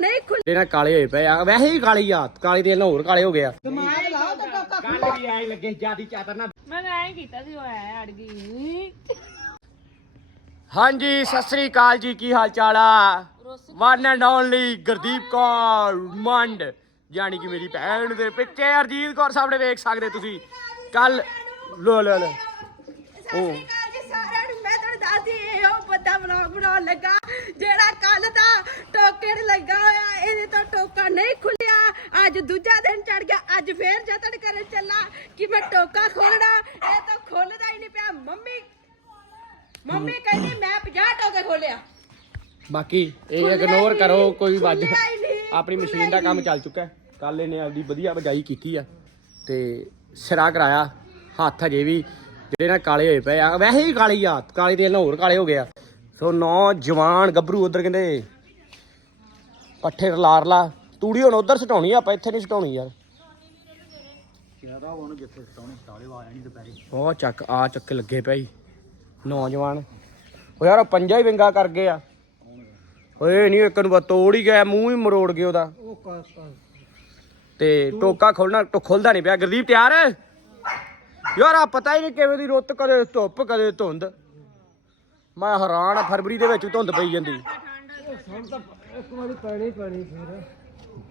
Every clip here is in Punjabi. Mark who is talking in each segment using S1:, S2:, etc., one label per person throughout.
S1: ਨਹੀਂ ਖੁੱਲ
S2: ਇਹਨਾਂ ਕਾਲੇ ਹੋਏ ਪਏ ਆ। ਵੈਸੇ ਹੀ ਕਾਲੀ ਆ ਕਾਲੀ ਦੇ ਨਾਲ ਹੋਰ ਕਾਲੇ ਹੋ ਗਿਆ
S3: ਦਿਮਾਗ ਲਾਓ ਤੇ ਟੋਕਾ
S2: ਕੱਲ ਵੀ ਐ ਲੱਗੇ ਜਿਆਦੀ ਚਾਦਰ ਨਾ।
S1: ਮੈਂ ਤਾਂ ਐਂ ਕੀਤਾ ਸੀ ਉਹ ਐ ਅੜ ਗਈ।
S2: ਹਾਂਜੀ ਸਤਿ ਸ੍ਰੀ ਅਕਾਲ ਜੀ ਕੀ ਹਾਲ ਚਾਲ ਆ? One and only Gurdeep Kaur Mand. ਜਾਨੀ ਕਿ ਮੇਰੀ ਭੈਣ ਦੇ ਪਿੱਛੇ ਅਰਜੀਤ ਕੌਰ ਸਾਹਮਣੇ ਵੇਖ ਸਕਦੇ ਤੁਸੀਂ। ਕੱਲ ਲੋ ਲੋ ਲੋ।
S1: ਉਹ ਜੀ ਸਾਰਿਆਂ ਨੂੰ ਮੈਂ ਤੁਹਾਨੂੰ ਦੱਸਦੀ ਇਹ ਉਹ ਬੰਦਾ ਵਲੌਗ ਬਣਾਉਣ ਲੱਗਾ। ਜਿਹੜਾ ਕੱਲ ਦਾ ਟੋਕੇ ਨੂੰ ਲੱਗਾ ਹੋਇਆ ਇਹਦੇ ਤੋਂ ਟੋਕਾ ਨਹੀਂ ਖੁੱਲਿਆ। ਅੱਜ ਦੂਜਾ ਦਿਨ ਚੜ ਗਿਆ ਅੱਜ ਫੇਰ ਜਤਨ ਕਰਨ ਚੱਲਾ ਕਿ ਮੈਂ ਟੋਕਾ ਖੋਲਣਾ ਇਹ ਤਾਂ ਖੁੱਲਦਾ ਹੀ ਨਹੀਂ ਪਿਆ। ਮੰਮੀ ਮੰਮੀ ਕਹਿੰਦੀ ਮੈਂ 50 ਟੋਕੇ ਖੋਲਿਆ
S2: ਬਾਕੀ ਇਹ ਇਗਨੋਰ ਕਰੋ ਕੋਈ ਵੱਜ ਆਪਣੀ ਮਸ਼ੀਨ ਦਾ ਕੰਮ ਚੱਲ ਚੁੱਕਾ ਕੱਲ ਇਹਨੇ ਆਪਦੀ ਵਧੀਆ ਬਜਾਈ ਕੀਤੀ ਆ ਤੇ ਸਿਰਾ ਕਰਾਇਆ ਹੱਥ ਅਜੇ ਵੀ ਜਿਹੜੇ ਨਾਲ ਕਾਲੇ ਹੋਏ ਪਏ ਆ। ਵੈਸੇ ਹੀ ਕਾਲੀ ਆ ਕਾਲੀ ਦੇ ਨਾਲ ਹੋਰ ਕਾਲੇ ਹੋ ਗਿਆ ਸੋ ਨੌਜਵਾਨ ਗੱਭਰੂ ਉਧਰ ਕਹਿੰਦੇ ਪੱਠੇ ਲਾਰ ਲਾ। ਤੂੜੀ ਹੁਣ ਉਧਰ ਸਟਾਉਣੀ ਆ ਆਪਾਂ ਇੱਥੇ ਨਹੀਂ ਸਟਾਉਣੀ ਯਾਰ। ਉਹ ਚੱਕ ਆ ਚੱਕੇ ਲੱਗੇ ਪਈ ਨੌਜਵਾਨ। ਉਹ ਯਾਰ ਪੰਜਾ ਹੀ ਵਿੰਗਾ ਕਰ ਗਏ ਆ। ਓਏ ਨਹੀਂ ਇੱਕ ਨੂੰ ਤੋੜ ਹੀ ਗਿਆ ਮੂੰਹ ਹੀ ਮਰੋੜ ਗਿਆ ਉਹਦਾ। ਤੇ ਟੋਕਾ ਖੋਲਣਾ ਟੋ ਖੁੱਲਦਾ ਨਹੀਂ ਪਿਆ। ਗੁਰਦੀਪ ਤਿਆਰ? ਯਾਰ ਆ ਪਤਾ ਹੀ ਨਹੀਂ ਕਿਵੇਂ ਦੀ ਰੁੱਤ ਕਦੇ ਧੁੱਪ ਕਦੇ ਧੁੰਦ। ਮੈਂ ਹੈਰਾਨ ਆ ਫਰਵਰੀ ਦੇ ਵਿੱਚ ਵੀ ਧੁੰਦ ਪਈ ਜਾਂਦੀ।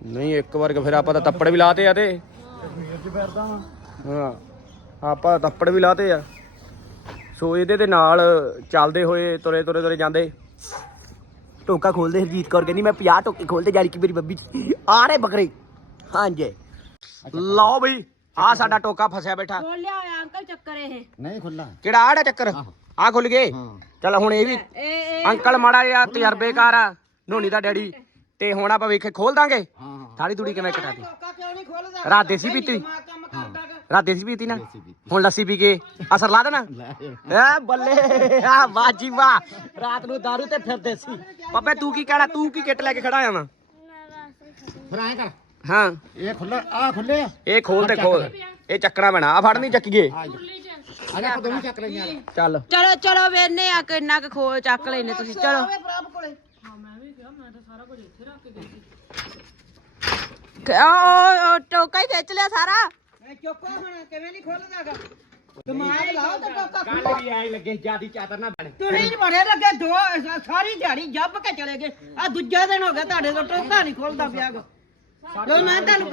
S2: ਨਹੀਂ ਇੱਕ ਵਾਰ ਫਿਰ ਆਪਾਂ ਤਾਂ ਤੱਪੜ ਵੀ ਲਾਤੇ ਆ ਤੇ। ਹਾਂ ਆਪਾਂ ਤੱਪੜ ਵੀ ਲਾਤੇ ਆ। ਸੋ ਇਹਦੇ ਦੇ ਨਾਲ ਚੱਲਦੇ ਹੋਏ ਤੁਰੇ ਤੁਰੇ ਤੁਰੇ ਜਾਂਦੇ। ਟੋਕਾ ਖੋਲਦੇ ਹਰਜੀਤ ਕੌਰ ਕਹਿੰਦੀ ਮੈਂ 50 ਟੋਕੇ ਖੋਲਦੇ ਜਾਰੀ ਕਿ ਮੇਰੀ ਬੱਬੀ ਆ ਰਹੇ ਬੱਕਰੇ। ਹਾਂਜੀ। ਲਓ ਬਈ ਆ ਸਾਡਾ ਟੋਕਾ ਫਸਿਆ ਬੈਠਾ।
S1: ਖੋਲਿਆ ਹੋਇਆ ਅੰਕਲ ਚੱਕਰ ਇਹ।
S2: ਨਹੀਂ ਖੁੱਲਾ ਕਿਹੜਾ ਆੜਾ ਚੱਕਰ? ਆ ਖੁੱਲ ਗਏ। ਚਲ ਹੁਣ ਇਹ ਵੀ ਅੰਕਲ ਮਾੜਾ ਜਿਹਾ ਤਜਰਬੇਕਾਰ ਆ। ਨੋਨੀ ਦਾ ਡੈਡੀ। ਤੇ ਹੁਣ ਆਪਾਂ ਵੇਖੇ ਖੋਲ ਦਾਂਗੇ? ਹਾਂ ਥਾੜੀ ਤੂੜੀ ਕਿਵੇਂ ਕਟਾਤੀ? ਰਾਤ ਦੇਸੀ ਪੀਤੀ। ਰਾਤ ਦੇਸੀ ਪੀਤੀ ਨਾ? ਹੁਣ ਲੱਸੀ ਪੀ ਕੇ ਅਸਰ ਲਾ ਦੇਣਾ? ਐ ਬੱਲੇ ਆ ਬਾਜੀ ਵਾਹ।
S3: ਰਾਤ ਨੂੰ ਦਾਰੂ ਤੇ ਫਿਰਦੇ ਸੀ।
S2: ਪੱਪੇ ਤੂੰ ਕੀ ਕਹਿਣਾ? ਤੂੰ ਕੀ ਕਿੱਟ ਲੈ ਕੇ ਖੜਾ ਆ ਵਾ? ਫਿਰ ਐਂ ਕਰ। ਹਾਂ।
S3: ਇਹ ਖੁੱਲਾ ਆ। ਖੁੱਲੇ
S2: ਇਹ ਖੋਲ ਤੇ ਖੋਲ। ਇਹ ਚੱਕਣਾ ਪੈਣਾ। ਆ ਫੜਨੀ ਚੱਕੀਏ।
S3: ਆ ਦੋਵੇਂ ਚੱਕ ਆ।
S2: ਚੱਲ।
S1: ਚਲੋ ਚਲੋ ਵੇਨੇ ਆ ਕਿੰਨਾ ਕੁ ਖੋਲ ਚੱਕ ਲੈਨੇ ਤੁਸੀਂ ਚਲੋ। ਕ- ਉਹ ਟੋਕਾ ਹੀ ਖਿੱਚ ਲਿਆ ਸਾਰਾ।
S3: ਮੈਂ ਚੁੱਕੋ ਹੁਣ ਕਿਵੇਂ ਨਹੀਂ ਖੋਲਦਾਗਾ ਦਿਮਾਗ ਲਾਓ ਤੇ ਟੋਕਾ
S2: ਕੱਲ ਵੀ ਐ ਲੱਗੇ ਜਿਆਦੀ ਚਾਦਰ ਨਾ ਬਣੇ।
S1: ਤੁਸੀਂ ਬੜੇ ਲੱਗੇ ਦੋ ਸਾਰੀ ਦਿਹਾੜੀ ਜੱਬ ਕੇ ਚਲੇ ਗਏ। ਆ ਦੂਜਾ ਦਿਨ ਹੋ ਗਿਆ ਤੁਹਾਡੇ ਤੋਂ ਟੋਕਾ ਨਹੀਂ ਖੋਲਦਾ ਪਿਆ ਗਾ ਲੋ ਮੈਂ ਤੁਹਾਨੂੰ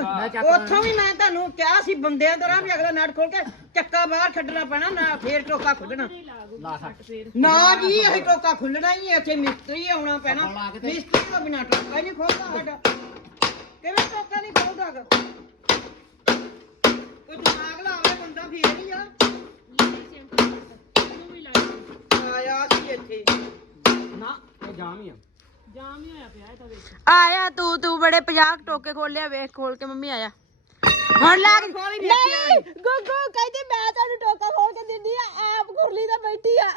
S1: ਉੱਥੋਂ ਵੀ ਮੈਂ ਤੁਹਾਨੂੰ ਕਿਹਾ ਸੀ ਬੰਦਿਆਂ ਤਰ੍ਹਾਂ ਵੀ ਅਗਲਾ ਨਟ ਖੋਲ ਕੇ ਚੱਕਾ ਬਾਹਰ ਕੱਢਣਾ ਪੈਣਾ ਨਾ ਫੇਰ ਟੋਕਾ ਖੁੱਲਣਾ। ਨਾ ਜੀ ਅਸੀਂ ਟੋਕਾ ਖੁੱਲਣਾ ਹੀ ਹੈ, ਇੱਥੇ ਮਿਸਤਰੀ ਆਉਣਾ ਪੈਣਾ। ਮਿਸਤਰੀ ਤੋਂ ਬਿਨਾ ਟੋਕਾ ਹੀ ਨਹੀਂ ਖੋਲਦਾ ਸਾਡਾ। ਕਿਵੇਂ ਟੋਕਾ ਨਹੀਂ ਖੋਲਦਾ ਗਾ? ਕੋਈ ਦਿਮਾਗ ਲਾਵੇ ਬੰਦਾ ਫੇਰ ਹੀ ਆ। ਆਇਆ ਸੀ ਇੱਥੇ।
S3: ਨਾ ਇਹ ਜਾਮ ਹੀ ਆ।
S1: ਆਇਆ ਤੂੰ ਤੂੰ ਬੜੇ 50 ਟੋਕੇ ਖੋਲਿਆ ਵੇਖ ਖੋਲ ਕੇ ਮੰਮੀ ਆਇਆ। ਹੁਣ ਲੱਗ ਨਹੀਂ ਗੁੱਗੂ ਕਹਿੰਦੀ ਮੈਂ ਤੁਹਾਨੂੰ ਟੋਕਾ ਖੋਲ ਕੇ ਦਿੰਦੀ ਆ ਆਪ ਗੁਰਲੀ ਤਾਂ ਬੈਠੀ ਆ।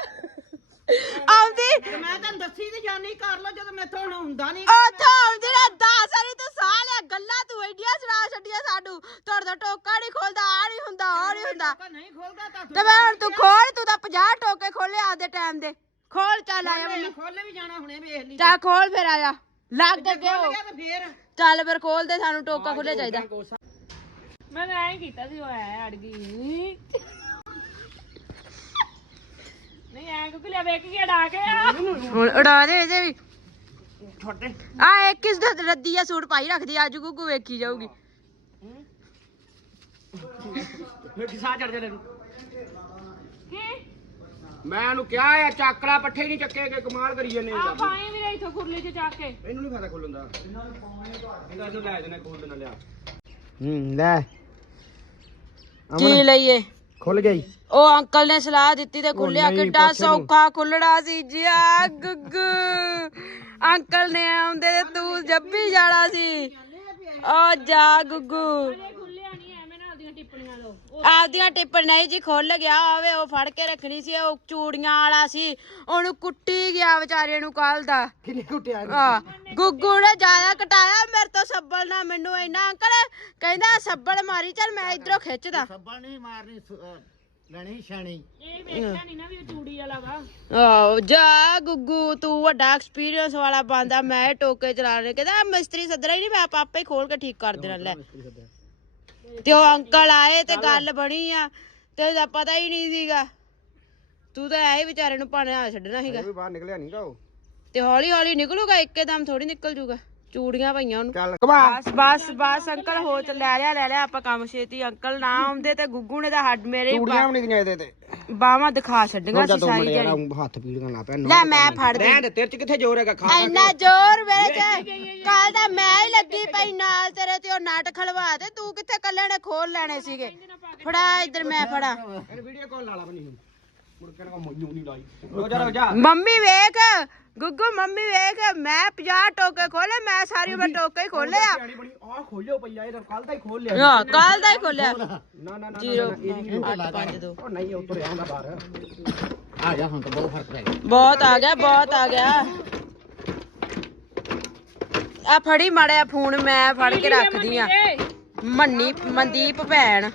S1: ਆਉਂਦੀ।
S3: ਮੈਂ ਤੁਹਾਨੂੰ ਦੱਸੀ ਤੇ ਜਾਨੀ ਕਰ ਲੋ ਜਦੋਂ ਮੈਥੋਂ ਹੁਣ ਹੁੰਦਾ ਨਹੀਂ
S1: ਉੱਥੋਂ ਆਉਂਦੀ ਨਾ 10 ਵਾਰੀ ਤੂੰ ਸਾਹ ਲਿਆ ਗੱਲਾਂ ਤੂੰ ਐਡੀਆਂ ਸੁਣਾ ਛੱਡੀਆਂ ਸਾਨੂੰ। ਤੁਹਾਡਾ ਤਾਂ ਟੋਕਾ ਨਹੀਂ ਖੋਲਦਾ ਆ ਨਹੀਂ ਹੁੰਦਾ ਆ ਨਹੀਂ ਹੁੰਦਾ।
S3: ਨਹੀਂ ਖੋਲਦਾ ਤਾਂ
S1: ਤੇ ਮੈਂ ਹੁਣ ਤੂੰ ਖੋਲ ਤੂੰ ਤਾਂ 50 ਟੋਕੇ ਖੋਲੇ ਆਪਦੇ ਟਾਈਮ ਦੇ। ਖੋਲ ਚੱਲ ਆਇਆ ਮੰਮੀ
S3: ਖੋਲੇ ਵੀ ਜਾਣਾ ਹੁਣੇ ਵੇਖ
S1: ਲਈ ਚੱਲ ਖੋਲ ਫਿਰ ਆਇਆ ਲੱਗ ਤੇ ਗਿਓ ਚੱਲ ਫਿਰ ਖੋਲ ਦੇ ਸਾਨੂੰ ਟੋਕਾ ਖੁੱਲਿਆ ਚਾਹੀਦਾ। ਮੈਂ ਐਂ ਕੀਤਾ ਸੀ ਉਹ ਐ ਅੜ ਗਈ। ਨਹੀਂ ਐਂ ਕਿਉਂ ਲਿਆ ਵੇਖ ਕੇ ਅੜਾ ਕੇ ਆ। ਹੁਣ ਉਡਾ ਦੇ ਇਹਦੇ ਵੀ। ਆ ਇੱਕ ਕਿਸ ਦਾ ਰੱਦੀਆ ਸੂਟ ਪਾਈ ਰੱਖਦੀ ਆ, ਅੱਜ ਗੁੱਗੂ ਵੇਖੀ ਜਾਊਗੀ।
S3: ਮੇਰੀ ਸਾਹ ਚੜ ਜਾ ਤੈਨੂੰ। ਕੀ
S2: ਮੈਂ ਉਹਨੂੰ ਕਿਹਾ ਆ ਚੱਕਰਾ ਪੱਠੇ ਨਹੀਂ ਚੱਕੇ ਕਿ ਕਮਾਲ ਕਰੀ ਜਾਂਦੇ
S1: ਆ ਪਾਏ ਮੇਰੇ ਇਥੋਂ ਖੁਰਲੇ ਚ ਚੱਕ ਕੇ।
S3: ਇਹਨੂੰ ਨਹੀਂ ਫਾਇਦਾ ਖੋਲਣ ਦਾ। ਇਹਦਾ ਇਹਨੂੰ ਲੈ ਦੇਣਾ ਖੋਲ ਦੇਣਾ ਲਿਆ।
S2: ਹੂੰ ਲੈ।
S1: ਕੀ ਲਈਏ? ਖੁੱਲ ਗਈ ਉਹ ਅੰਕਲ ਨੇ ਸਲਾਹ ਦਿੱਤੀ ਤੇ ਖੁੱਲਿਆ ਕਿੱਡਾ। ਸੌਖਾ ਖੁੱਲਣਾ ਸੀ ਜੀ ਆ ਗੁੱਗੂ। ਅੰਕਲ ਨੇ ਆਉਂਦੇ ਤੇ ਤੂੰ ਜੱਬੀ ਜਾਣਾ ਸੀ। ਓ ਜਾ ਗੁੱਗੂ। ਖੁੱਲਿਆ ਨਹੀਂ ਐਵੇਂ ਨਾਲ ਦੀਆਂ ਟਿੱਪਣੀਆਂ ਲੋ ਆਪਦੀਆਂ ਟਿੱਪਣ ਨਹੀਂ ਜੀ ਖੁੱਲ ਗਿਆ ਆਵੇ ਉਹ ਫੜ ਕੇ ਰੱਖਣੀ ਸੀ ਉਹ ਚੂੜੀਆਂ ਵਾਲਾ ਸੀ ਉਹਨੂੰ ਕੁੱਟੀ ਗਿਆ ਵਿਚਾਰੇ ਨੂੰ ਕੱਲ ਦਾ। ਕਿੰਨੇ ਕੁੱਟਿਆ ਆ ਗੁੱਗੂ ਨੇ ਜ਼ਿਆਦਾ ਕਟਾਇਆ ਮੇਰੇ ਤੋਂ ਸੱਬਲ ਨਾ ਮੈਨੂੰ ਇੰਨਾ ਅੰਕਲ ਕਹਿੰਦਾ ਸੱਬਲ ਮਾਰੀ ਚੱਲ ਮੈਂ ਇਧਰੋਂ ਖਿੱਚਦਾ।
S3: ਸੱਬਲ ਨਹੀਂ ਮਾਰਨੀ ਲੈਣੀ ਛਾਣੀ।
S1: ਇਹ ਵੇਖਿਆ ਨਹੀਂ ਨਾ ਵੀ ਉਹ ਚੂੜੀ ਵਾਲਾ ਵਾ। ਆਹੋ ਜਾ ਗੁੱਗੂ ਤੂੰ ਵੱਡਾ ਐਕਸਪੀਰੀਅੰਸ ਵਾਲਾ ਬੰਦਾ ਮੈਂ ਟੋਕੇ ਚਲਾਣੇ ਕਹਿੰਦਾ ਮਿਸਤਰੀ ਸੱਦਣਾ ਹੀ ਨਹੀਂ ਮੈਂ ਆਪੇ ਹੀ ਖੋਲ ਕੇ ਠੀਕ ਕਰ ਦੇਣਾ ਲੈ। ਤੇ ਉਹ ਅੰਕਲ ਆਏ ਤੇ ਗੱਲ ਬਣੀ ਆ ਤੇ ਉਹਦਾ ਪਤਾ ਹੀ ਨਹੀਂ ਸੀਗਾ। ਤੂੰ ਤਾਂ ਐ ਵਿਚਾਰੇ ਨੂੰ ਭਾਣਾ ਛੱਡਣਾ ਸੀਗਾ। ਵੀ ਬਾਹਰ ਨਿਕਲਿਆ ਨਹੀਂਗਾ ਉਹ। ਤੇ ਹੌਲੀ ਹੌਲੀ ਨਿਕਲੂਗਾ ਇੱਕਦਮ ਥੋੜੀ ਨਿਕਲ ਜੂਗਾ। ਚੂੜੀਆਂ ਪਈਆਂ ਉਹਨੂੰ।
S2: ਚੱਲ ਕਮਾ।
S1: ਬਸ ਬਸ ਬਸ ਅੰਕਲ ਹੋ ਚ ਲੈ ਲਿਆ ਲੈ ਲਿਆ ਆਪਾਂ ਕੰਮ ਛੇਤੀ। ਅੰਕਲ ਨਾ ਆਉਂਦੇ ਤੇ ਗੁੱਗੂ ਨੇ ਤਾਂ ਹੱਡ ਮੇਰੇ
S2: ਚੂੜੀਆਂ ਵੀ ਨਹੀਂ ਦੀਆਂ ਇਹਦੇ ਤੇ।
S1: ਬਾਹਾਂ ਦਿਖਾ ਛੱਡੀਆਂ
S2: ਸੀ ਸਾਰੀ ਜਿਹੜੀ ਆਊਂ ਹੱਥ ਪੀੜੀਆਂ ਲਾ
S1: ਪਿਆ ਲੈ ਮੈਂ ਫੜ ਦੇ ਰਹਿਣ
S2: ਦੇ ਤੇਰੇ ਚ ਕਿੱਥੇ ਜ਼ੋਰ ਹੈਗਾ?
S1: ਖਾ ਇੰਨਾ ਜ਼ੋਰ ਮੇਰੇ ਚ। ਕੱਲ ਦਾ ਮੈਂ ਹੀ ਲੱਗੀ ਪਈ ਨਾਲ ਤੇਰੇ ਤੇ ਉਹ ਨਟ ਖਲਵਾ ਤੇ ਤੂੰ ਕਿੱਥੇ ਕੱਲੇ ਨੇ ਖੋਲ ਲੈਣੇ ਸੀਗੇ? ਫੜਾ ਇੱਧਰ ਮੈਂ ਫੜਾ। ਵੀਡੀਓ ਕਾਲ ਲਾ ਲਾ ਬਣੀ ਨੂੰ ਮੁੜ ਕੇ ਨਾ ਮੈਨੂੰ ਨਹੀਂ ਲਾਈ। ਰੋ ਜਾ ਰੋ ਜਾ ਮੰਮੀ ਵੇਖ। ਗੁੱਗੂ ਮੰਮੀ ਵੇਖ ਮੈਂ 50 ਟੋਕੇ ਖੋਲੇ ਮੈਂ ਸਾਰੀ ਉਮਰ ਟੋਕੇ ਹੀ ਖੋਲੇ
S3: ਆ। ਸਿਆਣੀ ਬਣੀ ਆ ਖੋਲਿਓ ਪਈਆ ਇਹ ਕੱਲ ਦਾ ਹੀ ਖੋਲ ਲਿਆ
S1: ਹਾਂ ਕੱਲ ਦਾ ਹੀ ਖੋਲਿਆ ਨਾ ਨਾ ਨਾ ਨਾ, ਜ਼ੀਰੋ ਇਹਦੀ ਨੀ ਲੋੜ। 8 5 2 ਉਹ ਨਹੀਂ ਉਤਰ ਆਉਂਦਾ ਬਾਹਰ। ਆ ਜਾ ਹੁਣ ਤਾਂ ਬਹੁਤ ਫ਼ਰਕ ਪੈ ਗਿਆ। ਬਹੁਤ ਆ ਗਿਆ ਬਹੁਤ ਆ ਗਿਆ। ਆ ਫੜੀ ਮਾੜਿਆ ਫੋਨ ਮੈਂ ਫੜ ਕੇ ਰੱਖਦੀ ਆ। ਮੰਨੀ ਮਨਦੀਪ ਭੈਣ।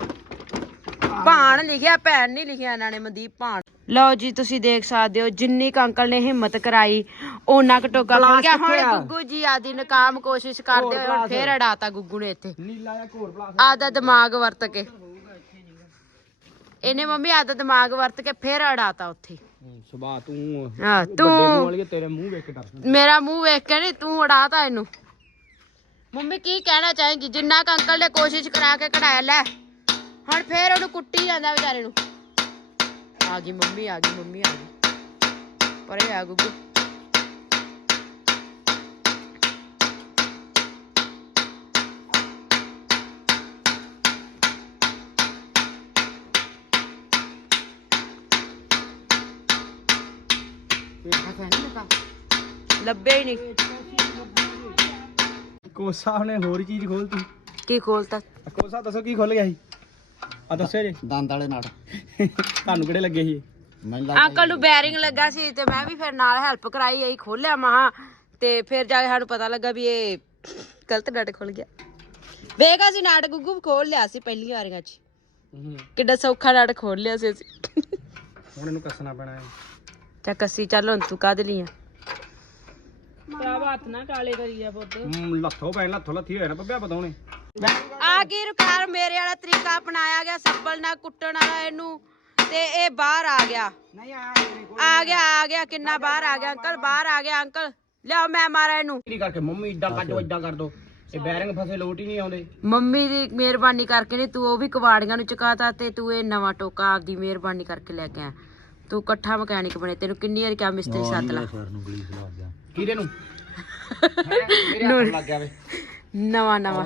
S1: ਭਾਣ ਲਿਖਿਆ ਭੈਣ ਨਹੀਂ ਲਿਖਿਆ ਇਹਨਾਂ ਨੇ ਮਨਦੀਪ ਭਾਣ। ਲਓ ਜੀ ਤੁਸੀਂ ਦੇਖ ਸਕਦੇ ਹੋ ਜਿੰਨੀ ਕੁ ਅੰਕਲ ਨੇ ਹਿੰਮਤ ਕਰਾਈ ਉਹਨਾਂ ਕ ਟੋਕਾ ਖੋਲ ਗਿਆ। ਹੁਣ ਗੁੱਗੂ ਜੀ ਆਦੀ ਨਕਾਮ ਕੋਸ਼ਿਸ਼ ਕਰਦੇ ਹੋਏ ਹੁਣ ਫੇਰ ਅੜਾਤਾ ਗੁੱਗੂ ਨੇ ਇੱਥੇ। ਨੀਲਾ ਜਾਂ ਘੋਰ ਪਲਾਸ ਆਦਾ ਦਿਮਾਗ ਵਰਤ ਕੇ। ਇਹਨੇ ਮੰਮੀ ਆਦਾ ਦਿਮਾਗ ਵਰਤ ਕੇ ਫੇਰ ਅੜਾਤਾ ਉੱਥੇ।
S2: ਸੁਭਾ ਤੂੰ
S1: ਹਾਂ ਤੂੰ ਮੂੰਹ
S2: ਵਾਲੀ ਤੇਰੇ ਮੂੰਹ ਵੇਖ ਕੇ ਡਰ
S1: ਮੇਰਾ ਮੂੰਹ ਵੇਖ ਕੇ ਨਹੀਂ ਤੂੰ ਉਡਾਤਾ ਇਹਨੂੰ। ਮੰਮੀ ਕੀ ਕਹਿਣਾ ਚਾਹੇਗੀ? ਜਿੰਨਾ ਕੁ ਅੰਕਲ ਨੇ ਕੋਸ਼ਿਸ਼ ਕਰਾ ਕੇ ਕਢਾਇਆ ਲੈ। ਹੁਣ ਫੇਰ ਉਹਨੂੰ ਕੁੱਟੀ ਜਾਂਦਾ ਵਿਚਾਰੇ ਨੂੰ। ਆ ਗਈ ਮੰਮੀ ਆ ਗਈ ਮੰਮੀ ਆ ਗਈ। ਪਰੇ ਆ ਗੁੱਗੂ। ਲੱਭੇ ਹੀ ਨਹੀਂ।
S2: ਕੋਸਾ ਉਹਨੇ ਹੋਰ ਚੀਜ਼ ਖੋਲਤੀ। ਕੀ ਖੋਲਤਾ? ਕੋਸਾ ਦੱਸੋ ਕੀ ਖੁੱਲ ਗਿਆ ਸੀ? ਆ ਦੱਸਿਓ
S3: ਜੀ। ਦੰਦ ਵਾਲੇ ਨਾਲ
S2: ਤੁਹਾਨੂੰ ਕਿਹੜੇ ਲੱਗੇ ਸੀ?
S1: ਮੈਨੂੰ ਲੱਗਦਾ ਅੰਕਲ ਨੂੰ ਬੈਰਿੰਗ ਲੱਗਾ ਸੀ ਤੇ ਮੈਂ ਵੀ ਫਿਰ ਨਾਲ ਹੈਲਪ ਕਰਾਈ ਇਹੀ ਖੋਲਿਆ ਮਹਾ ਤੇ ਫਿਰ ਜਾ ਕੇ ਸਾਨੂੰ ਪਤਾ ਲੱਗਾ ਵੀ ਇਹ ਗਲਤ ਨਟ ਖੁੱਲ ਗਿਆ। ਵੇਖ ਅਸੀਂ ਨਟ ਗੁੱਗੂ ਖੋਲ ਲਿਆ ਸੀ ਪਹਿਲੀ ਵਾਰੀਆਂ 'ਚ। ਹੂੰ। ਕਿੱਡਾ ਸੌਖਾ ਨਟ ਖੋਲ ਲਿਆ ਸੀ ਅਸੀਂ।
S2: ਹੁਣ ਇਹਨੂੰ ਕੱਸਣਾ ਪੈਣਾ ਹੈ।
S1: ਚੱਕ ਅਸੀਂ ਚੱਲ ਹੁਣ ਤੂੰ ਕਾਹਦੇ ਲਈ ਆ। ਭਰਾ ਹੱਥ ਨਾ ਕਾਲੇ ਕਰੀ ਜਾ ਪੁੱਤ
S2: ਹੂੰ, ਲੱਥੋ ਪੈਣ ਲੱਥੋ ਲੱਥੀ ਹੋਇਆ ਨਾ ਬੱਬਿਆ ਪਤਾਉਣੇ
S1: ਆ ਕੀ ਰਕਾਰ ਮੇਰੇ ਵਾਲਾ ਤਰੀਕਾ ਅਪਣਾਇਆ ਗਿਆ ਸੱਬਲ ਨਾਲ ਕੁੱਟਣ ਵਾਲਾ ਇਹਨੂੰ ਤੇ ਇਹ ਬਾਹਰ ਆ ਗਿਆ। ਨਹੀਂ ਆ ਆ ਗਿਆ ਆ ਗਿਆ ਕਿੰਨਾ ਬਾਹਰ ਆ ਗਿਆ ਅੰਕਲ ਬਾਹਰ ਆ ਗਿਆ ਅੰਕਲ। ਲਿਆਓ ਮੈਂ ਮਾਰਾ ਇਹਨੂੰ।
S2: ਕੀ ਕਰਕੇ ਮੰਮੀ ਇਦਾਂ ਦੋ ਇਦਾਂ ਕਰ ਦੋ। ਇਹ ਬੈਰਿੰਗ ਫਸੇ ਲੋਟ ਹੀ ਨਹੀਂ ਆਉਂਦੇ।
S1: ਮੰਮੀ ਦੀ ਮਿਹਰਬਾਨੀ ਕਰਕੇ ਨੇ ਤੂੰ ਉਹ ਵੀ ਕਵਾੜੀਆਂ ਨੂੰ ਚੁਕਾਤਾ ਤੇ ਤੂੰ ਇਹ ਨਵਾਂ ਟੋਕਾ ਆਪਦੀ ਮਿਹਰਬਾਨੀ ਕਰਕੇ ਲੈ ਕੇ ਆ। ਤੂੰ ਇਕੱਠਾ ਮਕੈਨਿਕ ਬਣੇ ਤੈਨੂੰ ਕਿੰਨੀ ਵਾਰ ਕਿਹਾ ਮਿਸਤਰੀ ਸੱਤ ਲਾ
S2: ਕਿਹਦੇ ਨੂੰ? ਹੈਂ?
S1: ਮੇਰੇ ਹੱਥ ਲੱਗ ਗਿਆ ਵੇ। ਨਵਾਂ ਨਵਾਂ।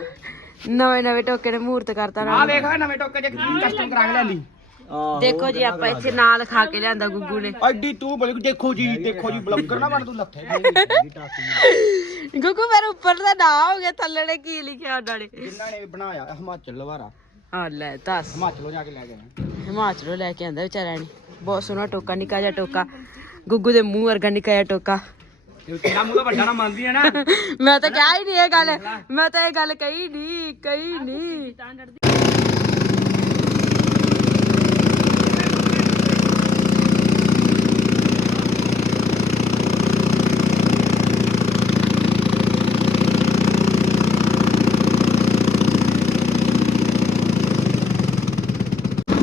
S1: ਨਵੇਂ ਨਵੇਂ ਟੋਕੇ ਨੇ ਮੂਰਤ ਕਰਤਾ
S2: ਆ ਨਾ। ਵੇਖ ਆ ਨਵੇਂ ਟੋਕੇ ਜੇ ਕਸਟਮ ਕਰਾ ਕੇ ਲਿਆਂਦੀ।
S1: ਦੇਖੋ ਜੀ ਆਪਾਂ ਇੱਥੇ ਨਾਲ ਖਾ ਕੇ ਲਿਆਂਦਾ ਗੁੱਗੂ ਨੇ।
S2: ਐਡੀ ਤੂੰ ਬਲ ਦੇਖੋ ਜੀ ਦੇਖੋ ਜੀ ਬਲੌਗਰ ਨਾ ਬਣ ਤੂੰ ਲੱਥੇ।
S1: ਗੁੱਗੂ ਮੇਰੇ ਉੱਪਰ ਦਾ ਨਾ ਹੋ ਗਿਆ ਥੱਲੇ ਨੇ ਕੀ ਲਿਖਿਆ ਉਹਨਾਂ
S2: ਨੇ? ਜਿਨ੍ਹਾਂ ਨੇ ਬਣਾਇਆ ਹਿਮਾਚਲ ਲਵਾਰਾ।
S1: ਆ ਲੈ ਦੱਸ।
S2: ਹਿਮਾਚਲੋਂ ਜਾ ਕੇ ਲੈ ਗਏ
S1: ਹਿਮਾਚਲੋਂ ਲੈ ਕੇ ਆਂਦਾ ਵਿਚਾਰਾ ਨੇ। ਬਹੁਤ ਸੋਹਣਾ ਟੋਕਾ ਨਿੱਕਾ ਜਿਹਾ ਟੋਕਾ। ਗੁੱਗੂ ਦੇ ਮੂੰਹ ਵਰਗਾ ਨਿੱਕਾ ਜਿਹਾ ਟੋਕਾ।
S2: ਤੇਰਾ ਮੂੰਹ ਤਾਂ ਵੱਡਾ ਨਾ ਮੰਨਦੀ ਹੈ ਨਾ।
S1: ਮੈਂ ਤਾਂ ਕਿਹਾ ਹੀ ਨਹੀਂ ਇਹ ਗੱਲ। ਮੈਂ ਤਾਂ ਇਹ ਗੱਲ ਕਹੀ ਨਹੀਂ ਕਹੀ ਨਹੀਂ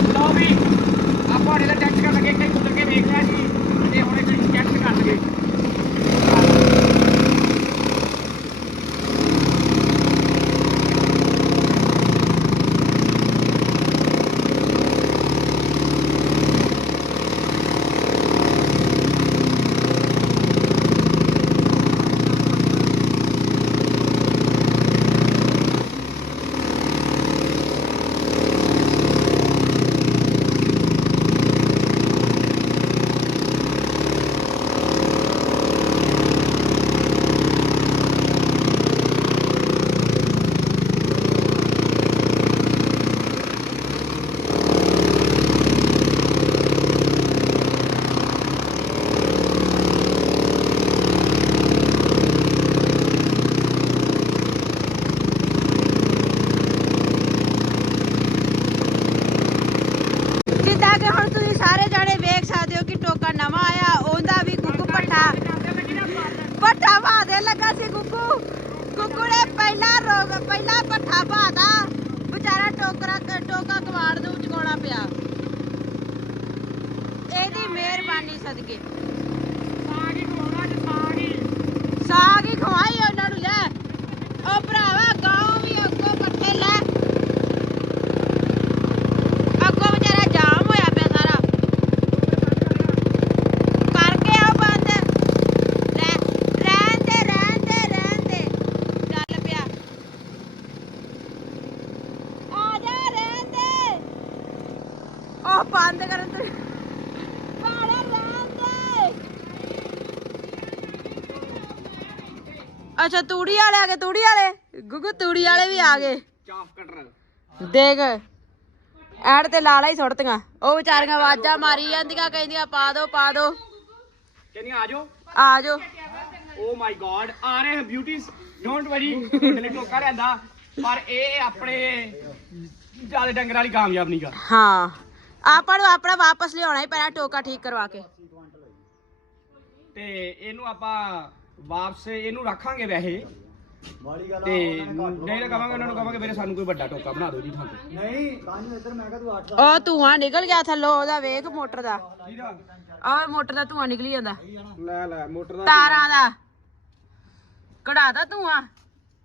S1: ਲਓ ਵੀ ਆਪਾਂ ਹੁਣ ਇਹਦਾ ਟੈਸਟ ਕਰਨ ਲੱਗੇ ਕਈ ਕੁੱਤਰ ਕੇ ਵੇਖ ਲਿਆ ਸੀ ਤੇ ਹੁਣ ਇਹ ਟੈਸਟ ਕਰ ਲਗੇ ਲੱਗਾ ਸੀ ਗੁੱਗੂ ਗੁੱਗੂ ਨੇ ਪਹਿਲਾ ਰੋਗ ਪਹਿਲਾ ਪੱਠਾ ਪਾਤਾ ਵਿਚਾਰਾ ਟੋਕਰਾ ਟੋਕਾ ਕਵਾੜ ਨੂੰ ਚੁਕਾਉਣਾ ਪਿਆ ਇਹਦੀ ਮਿਹਰਬਾਨੀ ਸਦਕੇ ਸਾਗ ਹੀ ਖਵਾਈ ਉਹਨਾਂ ਨੂੰ ਲੈ ਉਹ ਭਰਾਵਾ ਗਾਉਂ ਵੀ ਅੱਗੋਂ ਪੱਠੇ ਲੈ ਅੱਗੋਂ ਵਿਚਾਰਾ ਜਾਮ ਹੋਇਆ ਪਿਆ ਸਾਰਾ ਕਰਕੇ ਆ ਬੰਦ ਲੈ ਰਹਿਣ ਦੇ ਰਹਿਣ ਦੇ ਰਹਿਣ ਦੇ ਚੱਲ ਪਿਆ ਆ ਜਾ ਰਹਿਣ ਦੇ ਉਹ ਬੰਦ ਕਰਨ ਤੇ ਬਾੜਾ ਰਹਿਣ ਦੇ ਅੱਛਾ ਤੂੜੀ ਵਾਲੇ ਆ ਗਏ ਤੂੜੀ ਵਾਲੇ? ਗੁੱਗੂ ਤੂੜੀ ਵਾਲੇ ਵੀ ਆ ਗਏ। ਕਟਰ। ਦੇਖ ਐਡ ਤੇ ਲਾਲਾ ਹੀ ਸੁੱਟਤੀਆਂ। ਉਹ ਵਿਚਾਰੀਆਂ ਆਵਾਜ਼ਾਂ ਮਾਰੀ ਜਾਂਦੀਆਂ ਕਹਿੰਦੀਆਂ ਪਾ ਦੋ ਪਾ ਦੋ।
S2: ਕਹਿੰਦੀਆਂ ਆ ਜਾਓ? ਆ ਜਾਓ। ਓ ਮਾਈ ਗॉड ਆ ਰਹੇ ਬਿਊਟੀਜ਼ ਡੋਂਟ ਵਰੀ ਲਈ ਟੋਕਾ ਲਿਆਂਦਾ ਪਰ ਇਹ ਆਪਣੇ ਜ਼ਿਆਦਾ ਡੰਗਰ ਵਾਲੀ ਕਾਮਯਾਬ ਨਹੀਂਗਾ
S1: ਹਾਂ। ਆਪਾਂ ਨੂੰ ਆਪਣਾ ਵਾਪਸ ਲਿਆਉਣਾ ਹੀ ਪੈਣਾ ਟੋਕਾ ਠੀਕ ਕਰਵਾ ਕੇ।
S2: ਤੇ ਇਹਨੂੰ ਆਪਾਂ ਵਾਪਸ ਇਹਨੂੰ ਰੱਖਾਂਗੇ ਵੈਸੇ। ਤੇ ਨਹੀਂ ਤਾਂ ਕਵਾਂਗੇ ਉਹਨਾਂ ਨੂੰ ਕਵਾਂਗੇ ਵੀਰੇ ਸਾਨੂੰ ਕੋਈ ਵੱਡਾ ਟੋਕਾ ਬਣਾ ਦਿਓ ਜੀ ਥਾਂ ਤੇ।
S1: ਉਹ ਧੂਆਂ ਨਿਕਲ ਗਿਆ ਥੱਲੋਂ ਉਹਦਾ ਵੇਖ ਮੋਟਰ ਦਾ। ਆਹ ਮੋਟਰ ਦਾ ਧੂਆਂ ਨਿਕਲੀ ਜਾਂਦਾ।
S2: ਲੈ ਲੈ ਮੋਟਰ
S1: ਦਾ ਤਾਰਾਂ ਦਾ। ਕਢਾਦਾ ਧੂਆਂ।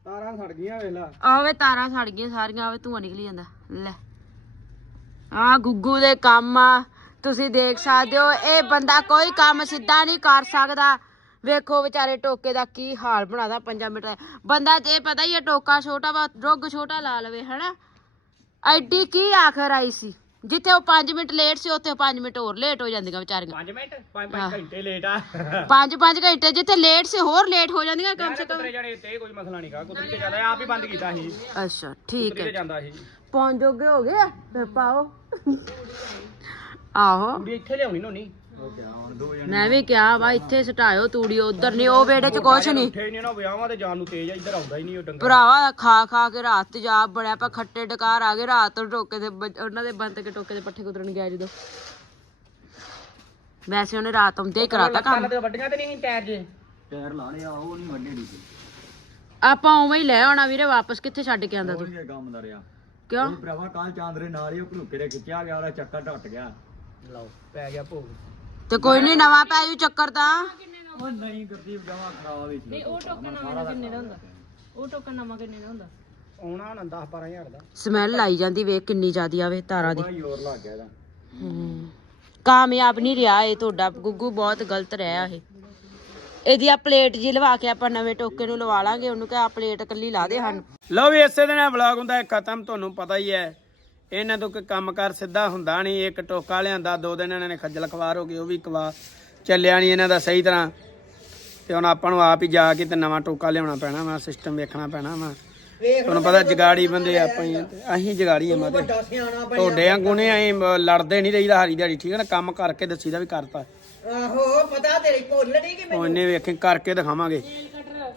S2: ਤਾਰਾਂ ਸੜ ਗਈਆਂ ਵੇਖ ਲਾ।
S1: ਆਵੇ ਤਾਰਾਂ ਸੜ ਗਈਆਂ ਸਾਰੀਆਂ ਆਵੇ ਧੂਆਂ ਨਿਕਲੀ ਜਾਂਦਾ। ਲੈ। ਆ ਗੁੱਗੂ ਦੇ ਕੰਮ ਆ। ਤੁਸੀਂ ਦੇਖ ਸਕਦੇ ਹੋ ਇਹ ਬੰਦਾ ਕੋਈ ਕੰਮ ਸਿੱਧਾ ਨਹੀਂ ਕਰ ਸਕਦਾ। ਵੇਖੋ ਵਿਚਾਰੇ ਟੋਕੇ ਦਾ ਕੀ ਹਾਲ ਬਣਾਦਾ 5 ਮਿੰਟ। ਬੰਦਾ ਤੇ ਪਤਾ ਹੀ ਹੈ ਟੋਕਾ ਛੋਟਾ ਵਾ ਰੁੱਗ ਛੋਟਾ ਲਾ ਲਵੇ ਹਨਾ? ਐਡੀ ਕੀ ਆਖਰ ਆਈ ਸੀ? ਜਿੱਥੇ ਉਹ 5 ਮਿੰਟ ਲੇਟ ਸੀ ਉੱਥੇ 5 ਮਿੰਟ ਹੋਰ ਲੇਟ ਹੋ ਜਾਂਦੀਆਂ ਵਿਚਾਰੀਆਂ।
S2: 5 ਮਿੰਟ? 5 ਘੰਟੇ ਲੇਟ ਆ।
S1: 5-5 ਘੰਟੇ ਜਿੱਥੇ ਲੇਟ ਸੀ ਹੋਰ ਲੇਟ ਹੋ ਜਾਂਦੀਆਂ ਕਮ ਸੇ ਕਮ।
S2: ਕੁਤਰੇ ਜਾਣੇ ਤੇ ਕੋਈ ਮਸਲਾ ਨਹੀਂਗਾ ਕੁਤਰੀ ਤੇ ਜਾਂਦਾ ਆਪ ਹੀ ਬੰਦ ਕੀਤਾ ਸੀ।
S1: ਅੱਛਾ ਠੀਕ ਹੈ। ਜਾਂਦਾ ਸੀ। ਪੌਣ ਜੋਗੇ ਹੋ ਗਏ? ਫਿਰ ਪਾਓ। ਆਹੋ। ਇੱਥੇ ਲਿਆਉਣੀ ਨੋਨੀ? ਮੈਂ ਵੀ ਕਿਹਾ ਵਾ ਇੱਥੇ ਸਟਾਇਓ ਤੂੜੀ ਉਧਰ ਨਹੀਂ ਉਹ ਵੇੜੇ ਚ ਕੁਛ ਨਹੀਂ।
S2: ਉੱਠੇ ਹੀ ਨਹੀਂ ਨਾ ਵਿਆਹਾਂ ਤੇ ਜਾਣ ਨੂੰ ਤੇਜ਼ ਆ ਇੱਧਰ ਆਉਂਦਾ ਹੀ ਨਹੀਂ ਉਹ
S1: ਡੰਗਰ। ਭਰਾਵਾ ਖਾ ਖਾ ਕੇ ਰਾਤ ਤੇਜ਼ਾਬ ਬੜਿਆ ਪਾ ਖੱਟੇ ਡਕਾਰ ਆ ਗਏ ਰਾਤ ਨੂੰ ਟੋਕੇ ਦੇ ਬ- ਉਹਨਾਂ ਦੇ ਬੰਦ ਕੇ ਟੋਕੇ ਦੇ ਪੱਠੇ ਕੁਤਰਨ ਗਿਆ ਜਦੋਂ। ਵੈਸੇ ਉਹਨੇ ਰਾਤ ਆਉਂਦੇ ਹੀ ਕਰਾਤਾ
S2: ਕੰਮ। ਤੇ ਵੱਡੀਆਂ ਤੇ ਨਹੀਂ ਟਾਇਰ ਜੇ।
S1: ਆਪਾਂ ਉਵੇਂ ਹੀ ਲੈ ਆਉਣਾ ਵੀਰੇ ਵਾਪਸ ਕਿੱਥੇ ਛੱਡ ਕੇ ਆਂਦਾ
S2: ਤੂੰ? ਕੰਮ ਦਾ ਰਿਹਾ। ਕਿਉਂ? ਭਰਾਵਾ ਕੱਲ ਚਾਂਦਰੇ ਨਾਲ ਹੀ ਉਹ ਘਰੂਕੇ ਦੇ ਖਿੱਚਿਆ ਗਿਆ ਉਹਦਾ ਚੱਕਰ ਟੁੱਟ ਗਿਆ। ਲਓ ਪੈ ਗਿਆ ਭੋਗ।
S1: ਤੇ ਕੋਈ ਨਹੀਂ ਨਵਾਂ ਪੈ ਜੂ ਚੱਕਰ ਤਾਂ।
S2: ਉਹ ਨਹੀਂ ਕਰਦੀ ਜਮਾ ਖਰਾਬ ਵਿੱਚ
S1: ਨਹੀਂ ਉਹ ਟੋਕਨ ਨਵਾਂ ਕਿੰਨੇ ਦਾ ਹੁੰਦਾ? ਉਹ ਟੋਕਨ ਨਵਾਂ ਕਿੰਨੇ ਦਾ ਹੁੰਦਾ?
S2: ਆਉਣਾ ਨਾ 10 12000
S1: ਦਾ। ਸਮੈਲ ਆਈ ਜਾਂਦੀ ਵੇਖ ਕਿੰਨੀ ਜ਼ਿਆਦੀ ਆਵੇ ਤਾਰਾਂ
S2: ਦੀ। ਬੜਾ ਜ਼ੋਰ ਲੱਗ ਗਿਆ ਇਹਦਾ।
S1: ਹਮ। ਕਾਮਯਾਬ ਨਹੀਂ ਰਿਹਾ ਇਹ ਤੁਹਾਡਾ। ਗੁੱਗੂ ਬਹੁਤ ਗਲਤ ਰਿਹਾ ਇਹ। ਇਹਦੀ ਆ ਪਲੇਟ ਜੀ ਲਵਾ ਕੇ ਆਪਾਂ ਨਵੇਂ ਟੋਕੇ ਨੂੰ ਲਵਾ ਲਾਂਗੇ। ਉਹਨੂੰ ਕਹ ਆ ਪਲੇਟ ਕੱਲੀ ਲਾ ਦੇ ਸਾਨੂੰ।
S2: ਲਓ ਵੀ ਇਸੇ ਦਿਨ ਇਹ ਵਲੌਗ ਹੁੰਦਾ ਹੈ ਖਤਮ। ਤੁਹਾਨੂੰ ਪਤਾ ਹੀ ਹੈ। ਇਹਨਾਂ ਤੋਂ ਕੋਈ ਕੰਮਕਾਰ ਸਿੱਧਾ ਹੁੰਦਾ ਨਹੀਂ ਇੱਕ ਟੋਕਾ ਲਿਆਂਦਾ ਦੋ ਦਿਨ ਇਹਨਾਂ ਨੇ ਖੱਜਲ ਖਵਾਰ ਹੋ ਗਏ ਉਹ ਵੀ ਕਵਾ ਚੱਲਿਆ ਨਹੀਂ ਇਹਨਾਂ ਦਾ ਸਹੀ ਤਰ੍ਹਾਂ। ਤੇ ਹੁਣ ਆਪਾਂ ਨੂੰ ਆਪ ਹੀ ਜਾ ਕੇ ਤੇ ਨਵਾਂ ਟੋਕਾ ਲਿਆਉਣਾ ਪੈਣਾ ਵਾ ਸਿਸਟਮ ਵੇਖਣਾ ਪੈਣਾ ਵਾ। ਤੁਹਾਨੂੰ ਪਤਾ ਜਗਾੜੀ ਬੰਦੇ ਆਪਾਂ ਹੀ ਆ ਤੇ ਅਸੀਂ ਜਗਾੜੀ ਆ ਮਾਤੇ ਤੁਹਾਡੇ ਵਾਂਗੂ ਨੇ ਮ- ਲੜਦੇ ਨਹੀਂ ਰਹੀਦਾ ਹਾਰੀ ਦਿਹਾੜੀ ਠੀਕ ਹੈ ਨਾ? ਕੰਮ ਕਰਕੇ ਦੱਸੀਦਾ ਵੀ ਕਰਤਾ।
S1: ਆਹੋ ਪਤਾ ਤੇਰੀ ਭੁੱਲ ਨਹੀਂ
S2: ਕਿ ਉਹਨੇ ਵੇਖੇ ਕਰਕੇ ਦਿਖਾਵਾਂਗੇ।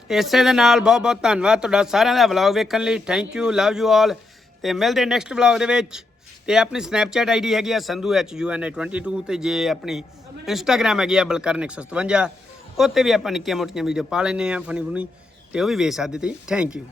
S2: ਇਸੇ ਦੇ ਨਾਲ ਬਹੁਤ ਬਹੁਤ ਧੰਨਵਾਦ। ਤੁਹਾਡਾ ਸਾਰਿਆਂ ਦਾ ਵਲੌਗ ਵੇਖਣ ਲਈ thank you love you all ਤੇ ਮਿਲਦੇ ਨੈਕਸਟ ਵਲੌਗ ਦੇ ਵਿੱਚ। ਤੇ ਆਪਣੀ ਸਨੈਪਚੈਟ ਆਈਡੀ ਹੈਗੀ ਆ ਸੰਧੂ ਐਚ ਯੂ ਐਨ 22 ਤੇ ਜੇ ਆਪਣੀ ਇੰਸਟਾਗ੍ਰam ਹੈਗੀ ਆ ਬਲਕਰਨ 157 ਉੱਤੇ ਵੀ ਆਪਾਂ ਨਿੱਕੀਆਂ ਮੋਟੀਆਂ ਵੀਡੀਓ ਪਾ ਲੈਨੇ ਆ ਫਨੀ ਫਨੀ, ਤੇ ਉਹ ਵੀ ਵੇਚ ਸਕਦੇ ਤੇ ਥੈਂਕ ਯੂ